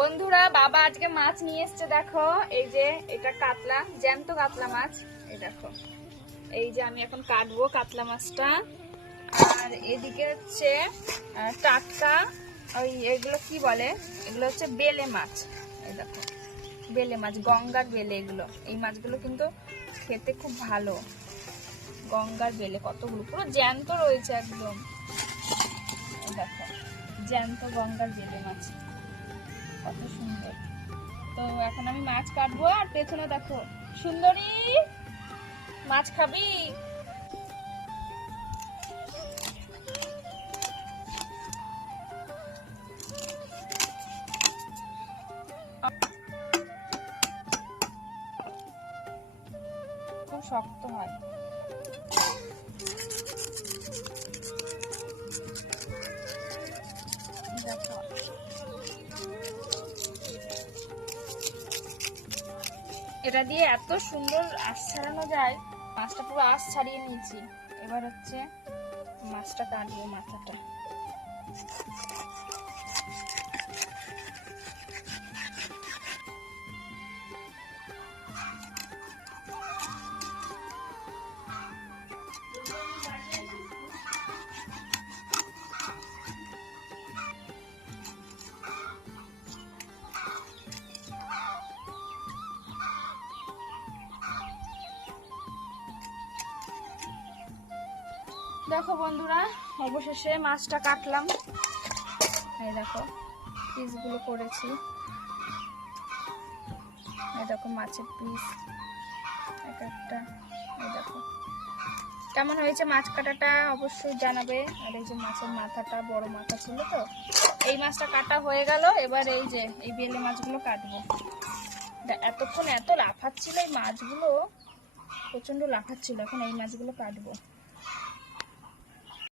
বন্ধুরা বাবা আজকে মাছ নিয়ে এসছে, দেখো এই যে এটা কাতলা, জ্যান্ত কাতলা মাছ। এই দেখো, এই যে আমি এখন কাটবো কাতলা মাছটা। আর এদিকে হচ্ছে টাটকা ওই এগুলো কি বলে, এগুলো হচ্ছে বেলে মাছ। এই দেখো বেলে মাছ, গঙ্গার বেলে এগুলো। এই মাছগুলো কিন্তু খেতে খুব ভালো। গঙ্গার বেলে কতগুলো, পুরো জ্যান্ত রয়েছে একদম। এই দেখো জ্যান্ত গঙ্গার বেলে মাছ, কত সুন্দর। তো এখন আমি মাছ কাটবো। আর পেছনে দেখো সুন্দরী, মাছ খাবি? খুব শক্ত হয়। দেখো এটা দিয়ে এত সুন্দর আঁশ ছাড়ানো যায়। মাছটা পুরো আঁশ ছাড়িয়ে নিয়েছি। এবার হচ্ছে মাছটা কাটবো, মাথাটা। দেখো বন্ধুরা, অবশেষে মাছটা কাটলাম। এই দেখো পিসগুলো করেছি। এই দেখো মাছের পিস এক একটা। এই দেখো কেমন হয়েছে মাছ কাটাটা অবশ্যই জানাবে। আর এই যে মাছের মাথাটা, বড় মাথা ছিল তো। এই মাছটা কাটা হয়ে গেল। এবার এই যে এই বেলে মাছগুলো কাটবো। এতক্ষণ এত লাফাচ্ছিল এই মাছগুলো, প্রচন্ড লাফাচ্ছিল। এখন এই মাছগুলো কাটবো।